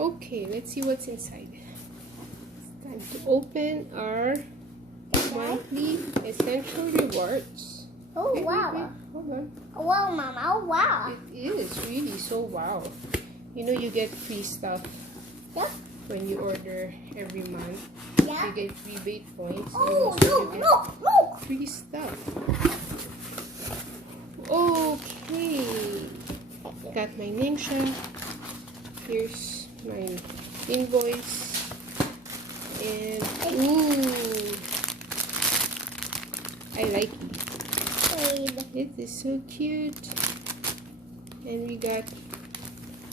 Okay, let's see what's inside. It's time to open our monthly essential rewards. Oh, Wait, wow. wait, hold on. Oh, wow, Mama. Oh, wow. It is really so wow. You know you get free stuff when you order every month. Yeah. You get rebate points. Oh, and also you get look. free stuff. Okay. Got my Ningxia. Here's my invoice. And ooh, I like it. It is so cute. And we got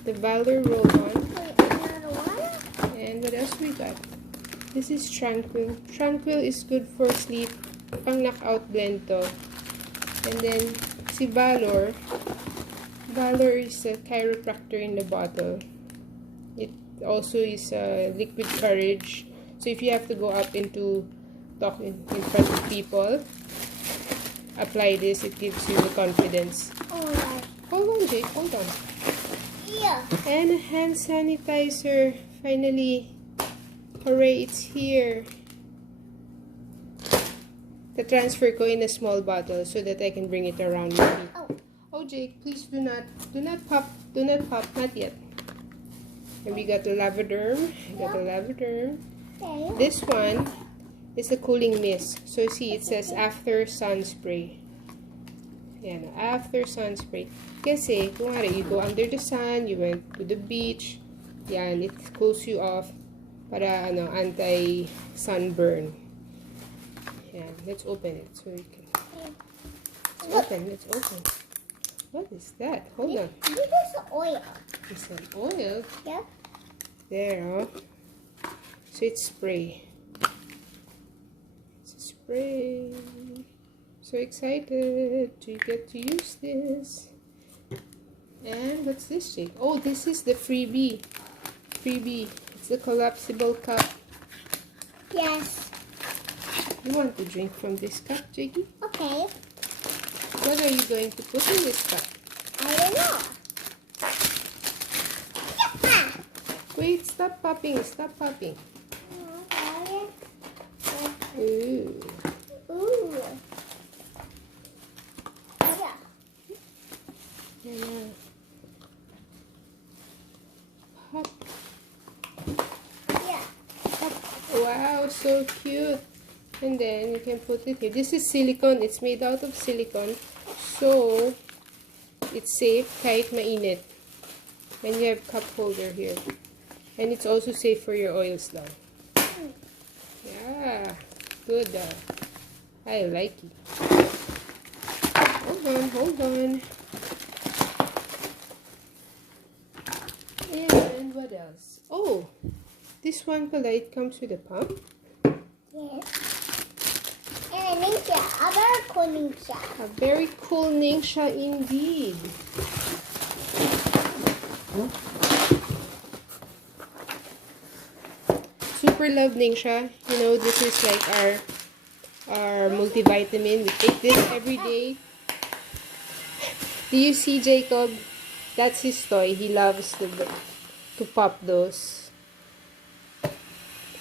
the Valor roll-on. And what else we got? This is Tranquil. Tranquil is good for sleep. Pang knockout blend to. And then si Valor. Valor is a chiropractor in the bottle. It also is a liquid courage. So if you have to go up into talk in front of people, apply this. It gives you the confidence. Alright. Hold on, Jake. Hold on. Yeah. And a hand sanitizer. Finally. Hooray, it's here. The transfer ko in a small bottle so that I can bring it around with me. Oh, Jake, please do not pop, not yet. And we got the Lavaderm. Okay. This one is a cooling mist. So see, it says after sun spray. Yan, after sun spray. Kasi, kung you go under the sun, you went to the beach, yan, it cools you off para anti-sunburn. Yan, let's open it so you can. Let's open. What is that? Hold on. This is oil. It's an oil. Yeah. There, oh. So it's spray. It's a spray. So excited to get to use this. And what's this, Jake? Oh, this is the freebie. It's the collapsible cup. Yes. You want to drink from this cup, Jakey? Okay. What are you going to put in this cup? I don't know. Wait, stop popping. Ooh. Ooh. Yeah. Yeah. Pop. Yeah. Pop. Wow, so cute. And then you can put it here. This is silicone. It's made out of silicone. So, it's safe kahit mainit. And you have cup holder here. And it's also safe for your oils now. Yeah. Good. I like it. Hold on. And what else? Oh, this one pala, it comes with a pump. Yes. And a Ningxia. A very cool Ningxia. A very cool Ningxia indeed. Super love Ningxia. You know, this is like our multivitamin. We take this every day. Do you see Jacob? That's his toy. He loves to pop those.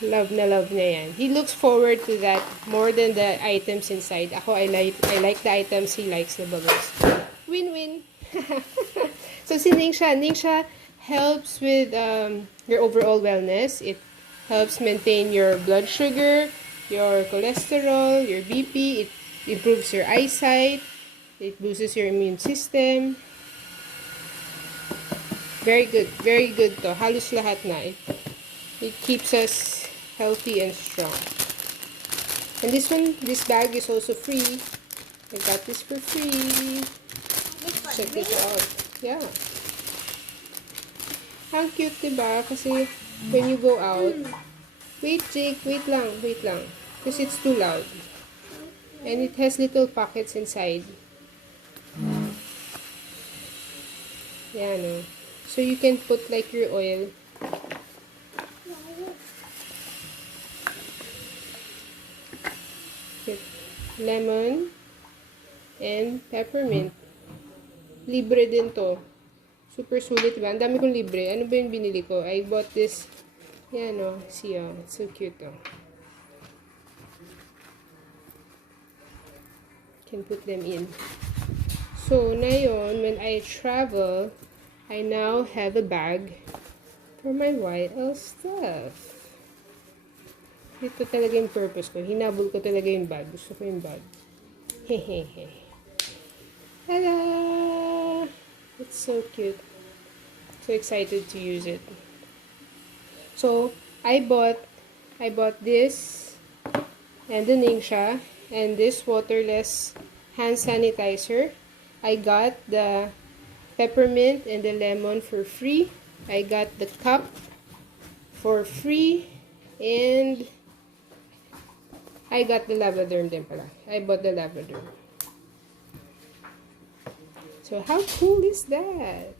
Love na niya yan. He looks forward to that more than the items inside. Ako, I like the items. He likes the bubbles. Win-win. So si Ningxia helps with your overall wellness. It helps maintain your blood sugar, your cholesterol, your BP. It improves your eyesight. It boosts your immune system. Very good to. Halos lahat na. It keeps us healthy and strong. And this bag is also free. I got this for free. Check it out. Yeah. How cute, diba? Kasi when you go out, wait Jake, wait lang. Because it's too loud. And it has little pockets inside. Yeah, no. So you can put like your oil. With lemon and peppermint. Libre din to. Super sulit ba? Ang dami kong libre. Ano ba yung binili ko? I bought this. Yan o. See o. It's so cute o. Can put them in. So, ngayon, when I travel, I now have a bag for my YL stuff. Ito talaga yung purpose ko. Hinabol ko talaga yung bag. Gusto ko yung bag. Hehehe. Tada! It's so cute. So excited to use it. So, I bought this and the Ningxia and this waterless hand sanitizer. I got the peppermint and the lemon for free. I got the cup for free, and I got the lavender din pala. I bought the lavender. So how cool is that?